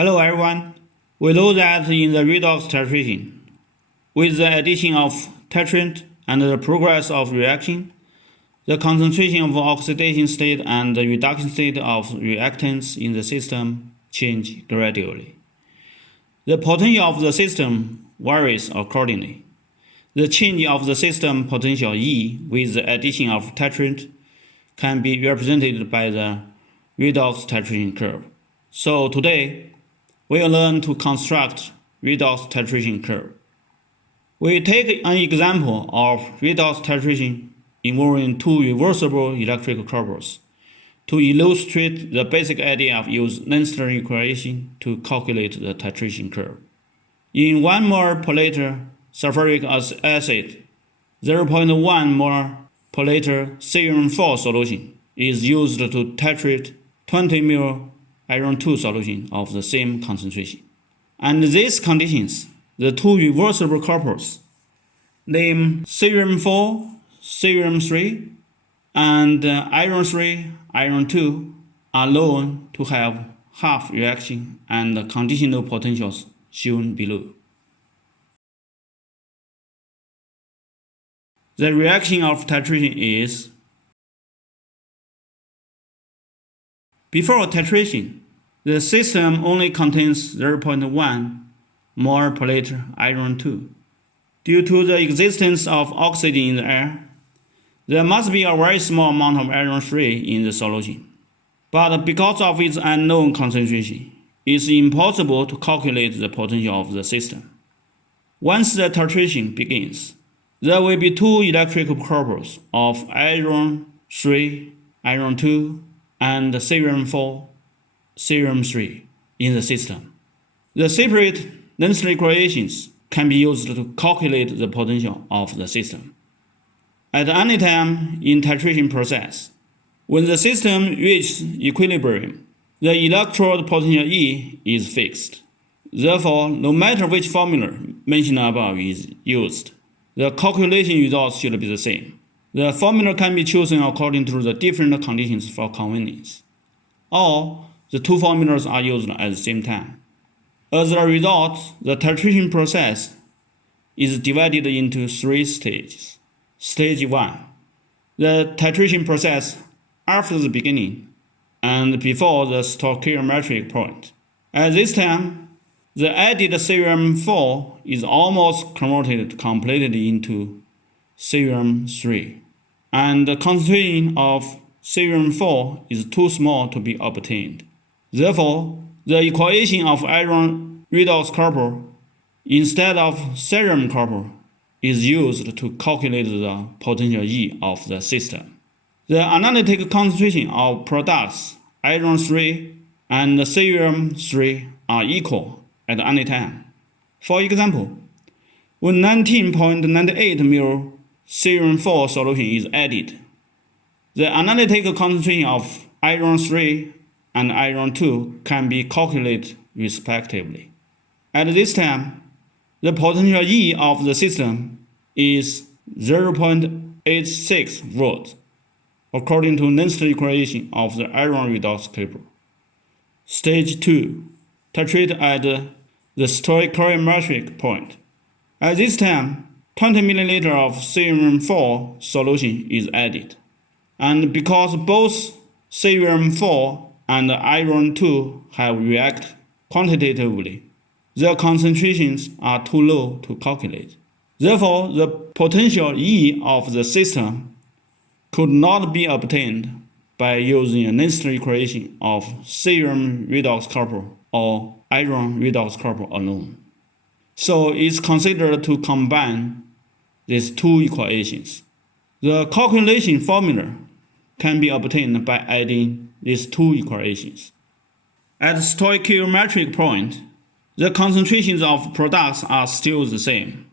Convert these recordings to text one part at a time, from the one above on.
Hello everyone. We know that in the redox titration, with the addition of titrant and the progress of reaction, the concentration of oxidation state and the reduction state of reactants in the system change gradually. The potential of the system varies accordingly. The change of the system potential E with the addition of titrant can be represented by the redox titration curve. So today, we will learn to construct redox titration curve. We take an example of redox titration involving two reversible electric couples to illustrate the basic idea of use Lenzner equation to calculate the titration curve. In 1 mole per liter sulfuric acid, 0.1 mole per liter cerium-4 solution is used to titrate 20 ml iron 2 solution of the same concentration. Under these conditions, the two reversible couples, named cerium-4, cerium-3, and iron 3, iron 2, are known to have half reaction and conditional potentials shown below. The reaction of titration is: before titration, the system only contains 0.1 mole per liter iron 2. Due to the existence of oxygen in the air, there must be a very small amount of iron 3 in the solution. But because of its unknown concentration, it's impossible to calculate the potential of the system. Once the titration begins, there will be two electrical couples of iron 3, iron 2, and cerium-4, cerium-3 in the system. The separate Lenzner equations can be used to calculate the potential of the system. At any time in titration process, when the system reaches equilibrium, the electrode potential E is fixed. Therefore, no matter which formula mentioned above is used, the calculation results should be the same. The formula can be chosen according to the different conditions for convenience, or the two formulas are used at the same time. As a result, the titration process is divided into 3 stages. Stage 1, the titration process after the beginning and before the stoichiometric point. At this time, the added cerium-4 is almost converted completely into cerium-3, and the concentration of cerium-4 is too small to be obtained. Therefore, the equation of iron redox couple instead of cerium couple is used to calculate the potential E of the system. The analytic concentration of products iron 3 and cerium-3 are equal at any time. For example, when 19.98 ml cerium-4 solution is added, the analytic concentration of iron 3 and iron 2 can be calculated respectively. At this time, the potential E of the system is 0.86 volts, according to Lenzner equation of the iron redox couple. Stage 2, titrate at the stoichiometric point. At this time, 20 ml of cerium-4 solution is added, and because both cerium-4 and iron 2 have reacted quantitatively, their concentrations are too low to calculate. Therefore, the potential E of the system could not be obtained by using a Lenzner equation of cerium redox couple or iron redox couple alone. So it's considered to combine these two equations. The calculation formula can be obtained by adding these two equations. At the stoichiometric point, the concentrations of products are still the same.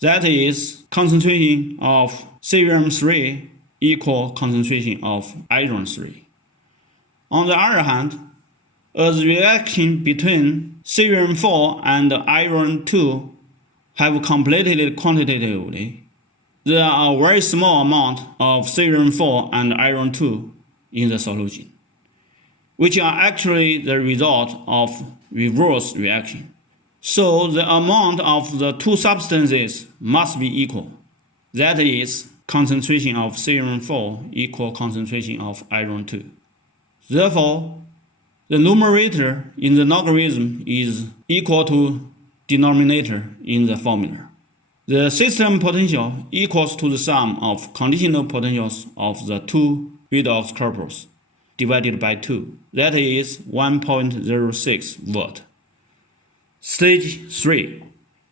That is, concentration of cerium-3 equal concentration of iron 3. On the other hand, as reaction between cerium-4 and iron 2 have completed quantitatively, there are a very small amount of cerium-4 and iron 2 in the solution, which are actually the result of reverse reaction. So the amount of the two substances must be equal. That is, concentration of cerium 4 equal concentration of iron 2. Therefore, the numerator in the logarithm is equal to denominator in the formula. The system potential equals to the sum of conditional potentials of the two redox couples divided by 2. That is 1.06 volt. Stage 3.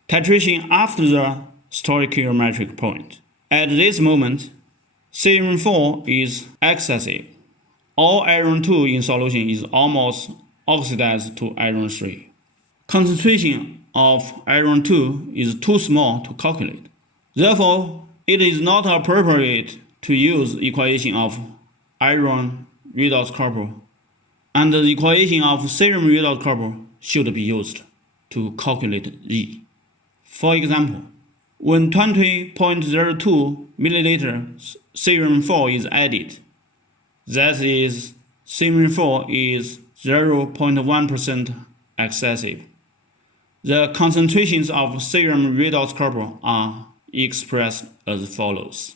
Titration after the stoichiometric point. At this moment, cerium 4 is excessive. All iron 2 in solution is almost oxidized to iron 3. Concentration of iron 2 is too small to calculate. Therefore, it is not appropriate to use equation of iron redox couple, and the equation of cerium redox couple should be used to calculate Z. For example, when 20.02 milliliter cerium 4 is added, that is, cerium 4 is 0.1% excessive. The concentrations of cerium redox couple are expressed as follows.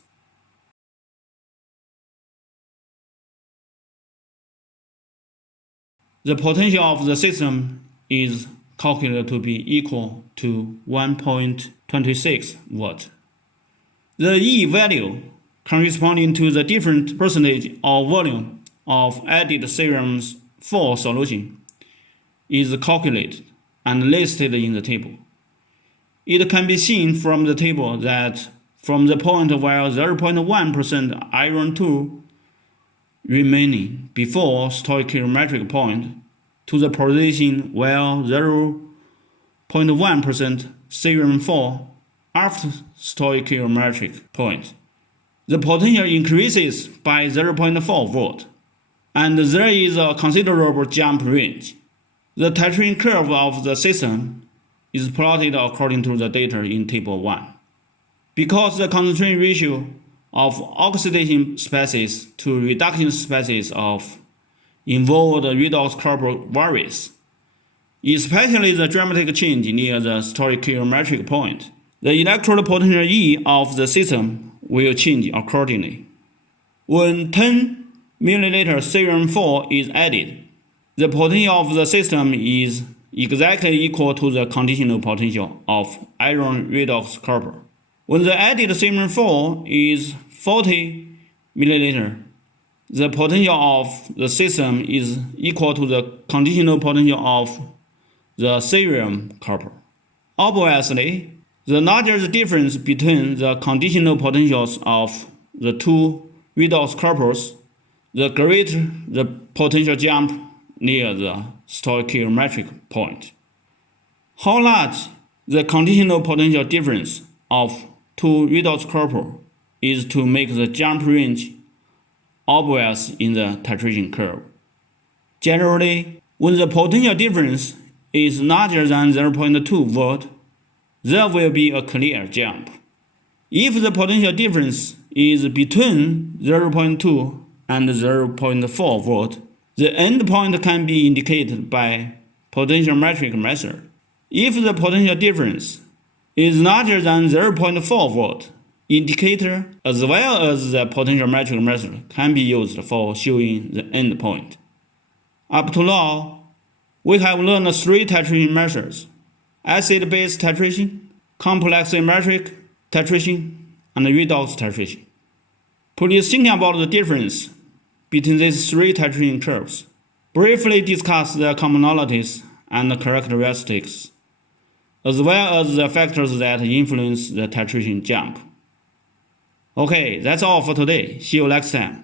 The potential of the system is calculated to be equal to 1.26 volt. The E value corresponding to the different percentage of volume of added cerium 4 solution is calculated and listed in the table. It can be seen from the table that from the point where 0.1% iron 2 remaining before stoichiometric point to the position where 0.1% cerium 4 after stoichiometric point, the potential increases by 0.4 volt, and there is a considerable jump range. The titration curve of the system is plotted according to the data in Table 1. Because the concentration ratio of oxidation species to reduction species of involved redox couple varies, especially the dramatic change near the stoichiometric point, the electrode potential E of the system will change accordingly. When 10 milliliter cerium 4 is added, the potential of the system is exactly equal to the conditional potential of iron redox couple. When the added cerium 4 is 40 milliliter, the potential of the system is equal to the conditional potential of the cerium couple. Obviously, the larger the difference between the conditional potentials of the two redox couples, the greater the potential jump near the stoichiometric point. How large the conditional potential difference of two redox couple is to make the jump range obvious in the titration curve. Generally, when the potential difference is larger than 0.2 volt, there will be a clear jump. If the potential difference is between 0.2 and 0.4 volt, the endpoint can be indicated by potentiometric method. If the potential difference is larger than 0.4 volt, indicator as well as the potentiometric method can be used for showing the endpoint. Up to now, we have learned 3 titration methods: acid-base titration, complex symmetric titration, and redox titration. Please think about the difference between these 3 titration curves. Briefly discuss the commonalities and characteristics, as well as the factors that influence the titration jump. Okay, that's all for today. See you next time.